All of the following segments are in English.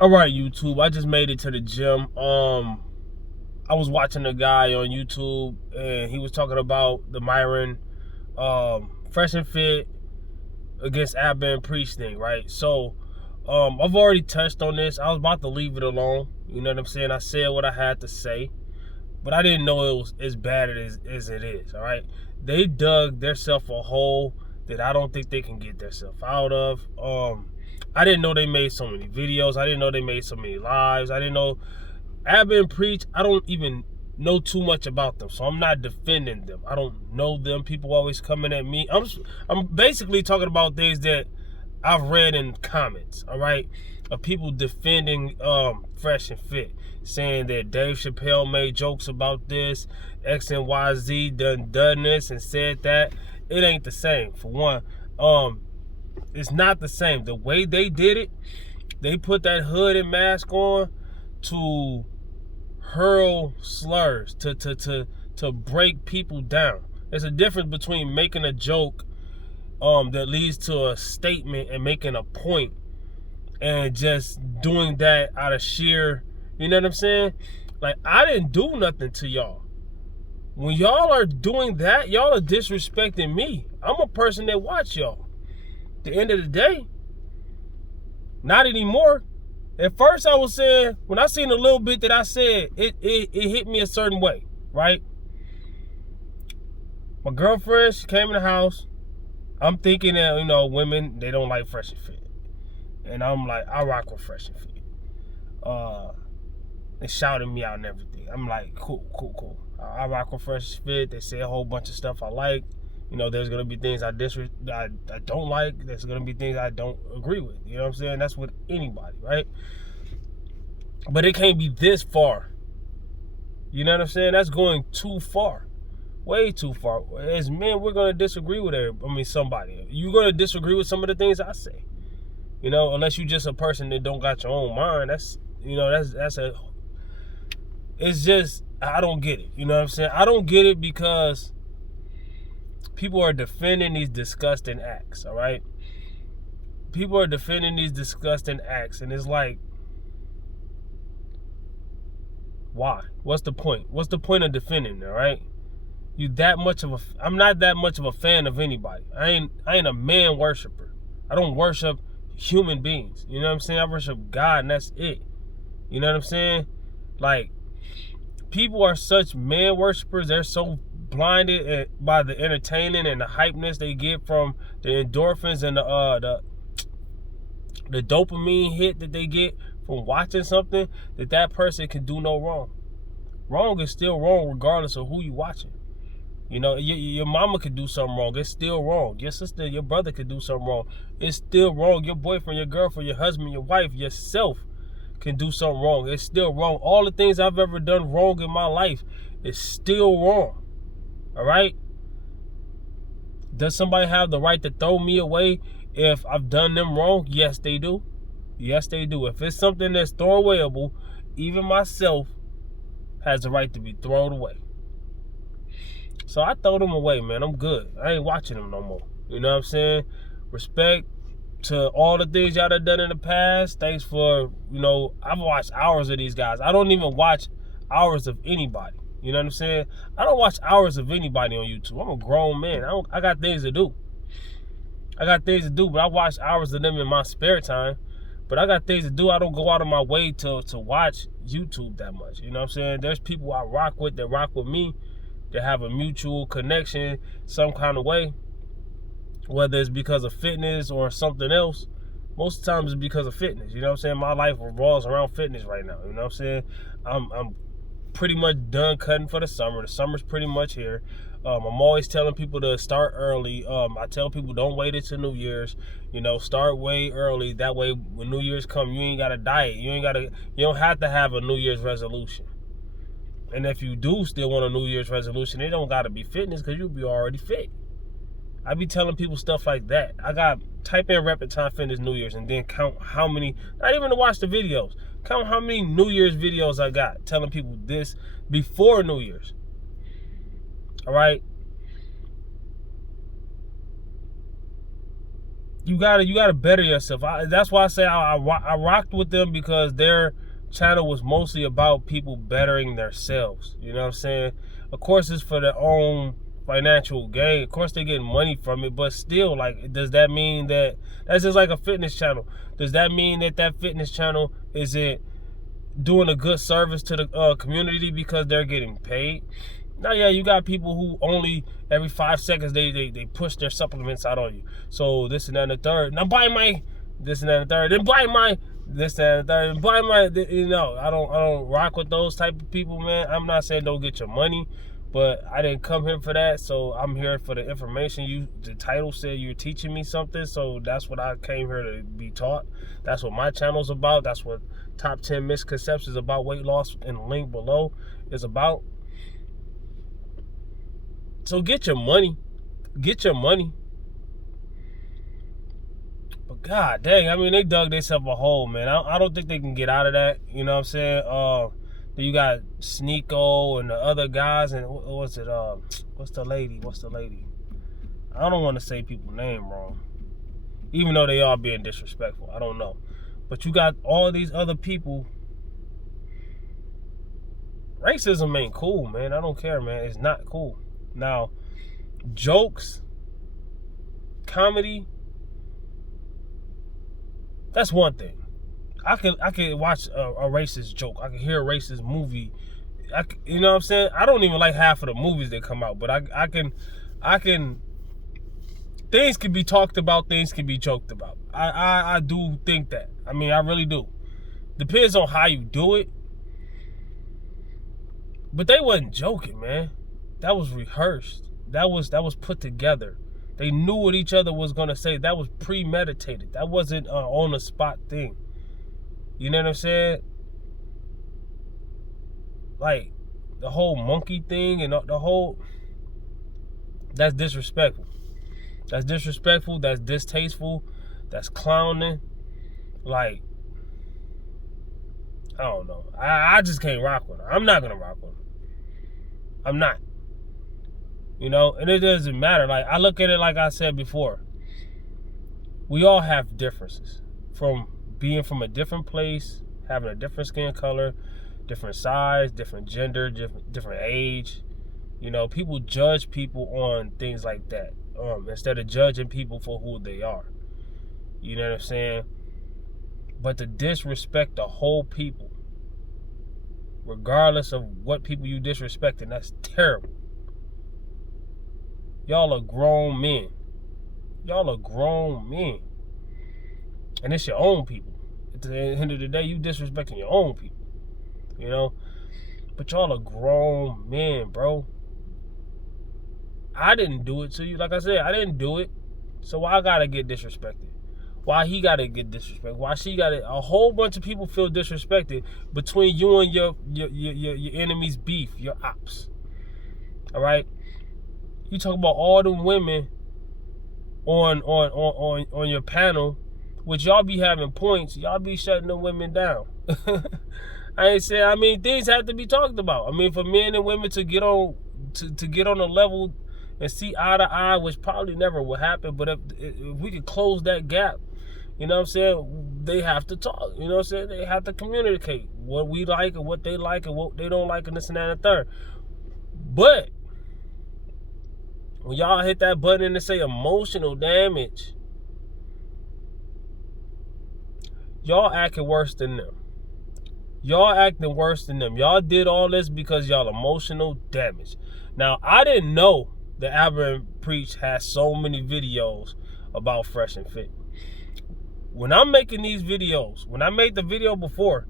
All right, YouTube. I just made it to the gym. I was watching a guy on YouTube, and he was talking about the Myron, Fresh and Fit against Abba and Priest thing, right? So, I've already touched on this. I was about to leave it alone. You know what I'm saying? I said what I had to say, but I didn't know it was as bad as it is. All right, they dug themselves a hole that I don't think they can get themselves out of. I didn't know they made so many videos. I didn't know they made so many lives. I didn't know Abba and Preach. I don't even know too much about them, so I'm not defending them. I don't know them. People always coming at me. I'm basically talking about things that I've read in comments, all right, of people defending Fresh and Fit, saying that Dave Chappelle made jokes about this, X and YZ done this and said that. It ain't the same. For one, it's not the same. The way they did it, they put that hood and mask on to hurl slurs, to break people down. There's a difference between making a joke that leads to a statement and making a point, and just doing that out of sheer, you know what I'm saying? Like, I didn't do nothing to y'all. When y'all are doing that, y'all are disrespecting me. I'm a person that watch y'all. At the end of the day, not anymore. At first I was saying, when I seen a little bit that I said, it hit me a certain way, right? My girlfriend, she came in the house. I'm thinking that, you know, women, they don't like Fresh and Fit. And I'm like, I rock with Fresh and Fit. They shouted me out and everything. I'm like, cool. I rock with Fresh and Fit. They say a whole bunch of stuff I like. You know, there's gonna be things I don't like. There's gonna be things I don't agree with. You know what I'm saying? That's with anybody, right? But it can't be this far. You know what I'm saying? That's going too far. Way too far. As men, we're gonna disagree with somebody. You're gonna disagree with some of the things I say. You know, unless you just a person that don't got your own mind. It's just, I don't get it. You know what I'm saying? I don't get it because people are defending these disgusting acts, all right? People are defending these disgusting acts, and it's like, why? What's the point? What's the point of defending it, all right? I'm not that much of a fan of anybody. I ain't a man worshiper. I don't worship human beings. You know what I'm saying? I worship God, and that's it. You know what I'm saying? Like, people are such man worshipers. They're so blinded by the entertaining and the hypeness they get from the endorphins and the dopamine hit that they get from watching something, that person can do no wrong. Wrong is still wrong regardless of who you watching. You know, your mama could do something wrong. It's still wrong. Your sister, your brother could do something wrong. It's still wrong. Your boyfriend, your girlfriend, your husband, your wife, yourself can do something wrong. It's still wrong. All the things I've ever done wrong in my life is still wrong. All right? Does somebody have the right to throw me away if I've done them wrong? Yes, they do. Yes, they do. If it's something that's throwawayable, even myself has the right to be thrown away. So I throw them away, man. I'm good. I ain't watching them no more. You know what I'm saying? Respect to all the things y'all have done in the past. Thanks for, you know, I've watched hours of these guys. I don't even watch hours of anybody. You know what I'm saying? I don't watch hours of anybody on YouTube. I'm a grown man. I got things to do. But I watch hours of them in my spare time. But I got things to do. I don't go out of my way to watch YouTube that much. You know what I'm saying? There's people I rock with that rock with me, that have a mutual connection some kind of way, whether it's because of fitness or something else. Most of the time it's because of fitness. You know what I'm saying? My life revolves around fitness right now. You know what I'm saying? I'm pretty much done cutting for the summer. The summer's pretty much here. I'm always telling people to start early. I tell people don't wait until New Year's. You know, start way early. That way when New Year's come, you ain't got to diet. You don't have to have a New Year's resolution. And if you do still want a New Year's resolution, it don't got to be fitness, because you'll be already fit. I be telling people stuff like that. I got, type in Rapid Time Fitness New Year's and then count how many, not even to watch the videos, count how many New Year's videos I got telling people this before New Year's. All right? you gotta better yourself. That's why I say I rocked with them, because their channel was mostly about people bettering themselves. You know what I'm saying? Of course, it's for their own financial gain. Of course, they're getting money from it, but still, like, does that mean that that's just like a fitness channel? Does that mean that that fitness channel isn't doing a good service to the community because they're getting paid? Now, yeah, you got people who only every 5 seconds they push their supplements out on you. So this and that and the third. Now buy my this and that and the third. Then buy my this and that and the third. And buy my, you know, I don't rock with those type of people, man. I'm not saying don't get your money, but I didn't come here for that. So I'm here for the information. The title said you're teaching me something, so that's what I came here to be taught. That's what my channel's about. That's what Top 10 Misconceptions About Weight Loss in the link below is about. So get your money. Get your money. But god dang, I mean, they dug themselves a hole, man. I don't think they can get out of that. You know what I'm saying? Then you got Sneeko and the other guys, and what's it? What's the lady? I don't want to say people's name wrong, even though they are being disrespectful. I don't know. But you got all these other people. Racism ain't cool, man. I don't care, man. It's not cool. Now, jokes, comedy, that's one thing. I can watch a racist joke. I can hear a racist movie. You know what I'm saying? I don't even like half of the movies that come out, but I can. Things can be talked about. Things can be joked about. I do think that. I mean, I really do. Depends on how you do it. But they wasn't joking, man. That was rehearsed. That was put together. They knew what each other was gonna say. That was premeditated. That wasn't an on the spot thing. You know what I'm saying? Like the whole monkey thing and the whole. That's disrespectful. That's disrespectful. That's distasteful. That's clowning. Like, I don't know. I just can't rock with her. I'm not gonna rock with her. I'm not. You know, and it doesn't matter. Like, I look at it like I said before. We all have differences. From being from a different place, having a different skin color, different size, different gender, different age. You know, people judge people on things like that. Instead of judging people for who they are. You know what I'm saying? But to disrespect the whole people, regardless of what people you disrespecting, that's terrible. Y'all are grown men. Y'all are grown men. And it's your own people. At the end of the day, you disrespecting your own people. You know? But y'all are grown men, bro. I didn't do it to you. Like I said, I didn't do it. So why I gotta get disrespected? Why he gotta get disrespected? Why she gotta? A whole bunch of people feel disrespected between you and your enemy's beef, your ops. All right. You talk about all the women on your panel, which y'all be having points. Y'all be shutting the women down. I ain't saying. I mean, things have to be talked about. I mean, for men and women to get on to get on a level and see eye to eye, which probably never will happen. But if we could close that gap, you know what I'm saying? They have to talk. You know what I'm saying? They have to communicate what we like and what they like and what they don't like and this and that and the third. But when y'all hit that button and say emotional damage, y'all acting worse than them. Y'all acting worse than them. Y'all did all this because y'all emotional damage. Now, I didn't know that Aberrant Preach has so many videos about Fresh and Fit. When I'm making these videos, when I made the video before,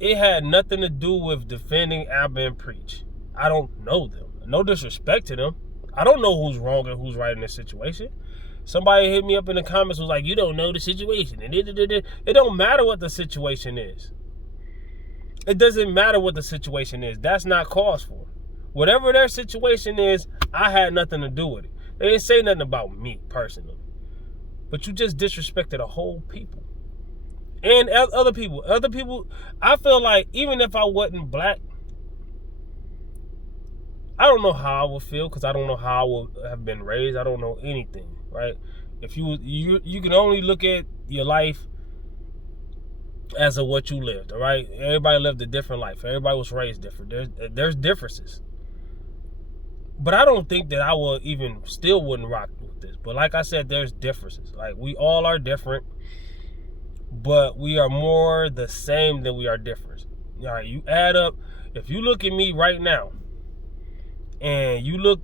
it had nothing to do with defending Aberrant Preach. I don't know them. No disrespect to them. I don't know who's wrong and who's right in this situation. Somebody hit me up in the comments was like, you don't know the situation. And it don't matter what the situation is. It doesn't matter what the situation is. That's not cause for. Whatever their situation is, I had nothing to do with it. They didn't say nothing about me personally. But you just disrespected a whole people. And other people. Other people, I feel like even if I wasn't black, I don't know how I would feel because I don't know how I would have been raised. I don't know anything, right? If you can only look at your life as of what you lived, all right? Everybody lived a different life. Everybody was raised different. There's differences. But I don't think that I will still wouldn't rock with this. But like I said, there's differences. Like, we all are different, but we are more the same than we are different. All right, you add up, if you look at me right now, and you look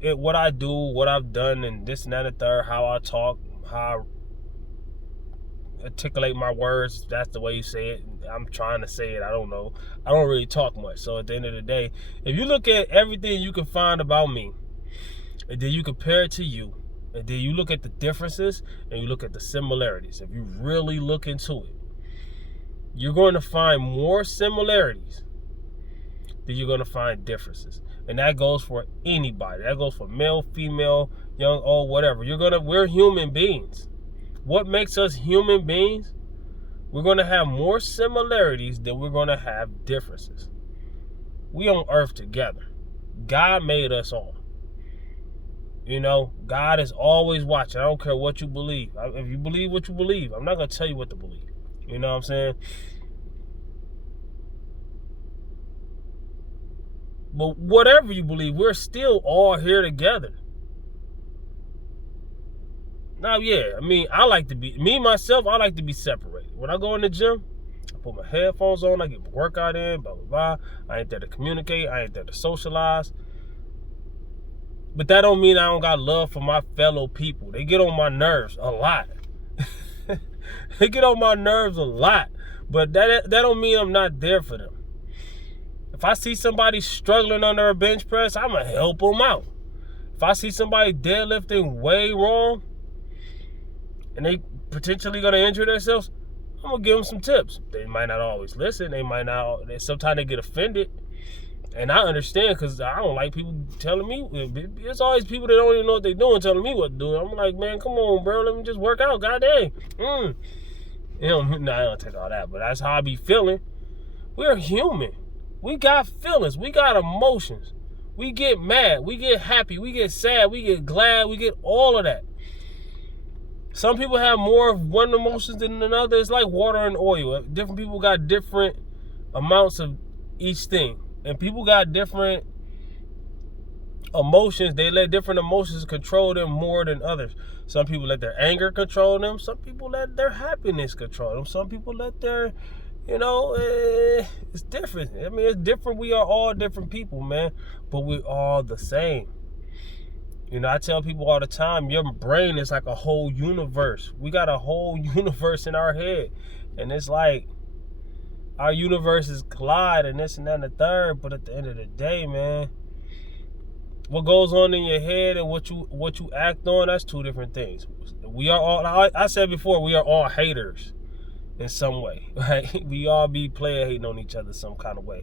at what I do, what I've done, and this and that and the third, how I talk, how I articulate my words, that's the way you say it. I'm trying to say it, I don't know. I don't really talk much. So at the end of the day, if you look at everything you can find about me, and then you compare it to you, and then you look at the differences, and you look at the similarities, if you really look into it, you're going to find more similarities than you're going to find differences. And that goes for anybody. That goes for male, female, young, old, whatever. We're human beings. What makes us human beings? We're going to have more similarities than we're going to have differences. We on earth together. God made us all. You know, God is always watching. I don't care what you believe. If you believe what you believe, I'm not going to tell you what to believe. You know what I'm saying? But whatever you believe, we're still all here together. Now, yeah, I mean, I like to be separated. When I go in the gym, I put my headphones on, I get my workout in, blah, blah, blah. I ain't there to communicate. I ain't there to socialize. But that don't mean I don't got love for my fellow people. They get on my nerves a lot. They get on my nerves a lot. But that don't mean I'm not there for them. If I see somebody struggling under a bench press, I'm going to help them out. If I see somebody deadlifting way wrong and they potentially going to injure themselves, I'm going to give them some tips. They might not always listen. Sometimes they get offended. And I understand, because I don't like people telling me. It's always people that don't even know what they're doing telling me what to do. I'm like, man, come on, bro. Let me just work out. God dang. You know, I don't take all that, but that's how I be feeling. We're human. We got feelings. We got emotions. We get mad. We get happy. We get sad. We get glad. We get all of that. Some people have more of one emotions than another. It's like water and oil. Different people got different amounts of each thing. And people got different emotions. They let different emotions control them more than others. Some people let their anger control them. Some people let their happiness control them. Some people let their... it's different. I mean, it's different. We are all different people, man. But we're all the same. You know, I tell people all the time, your brain is like a whole universe. We got a whole universe in our head. And it's like, our universes collide and this and that and the third. But at the end of the day, man, what goes on in your head and what you act on, that's two different things. We are all, I said before, we are all haters in some way, right? We all be player hating on each other some kind of way.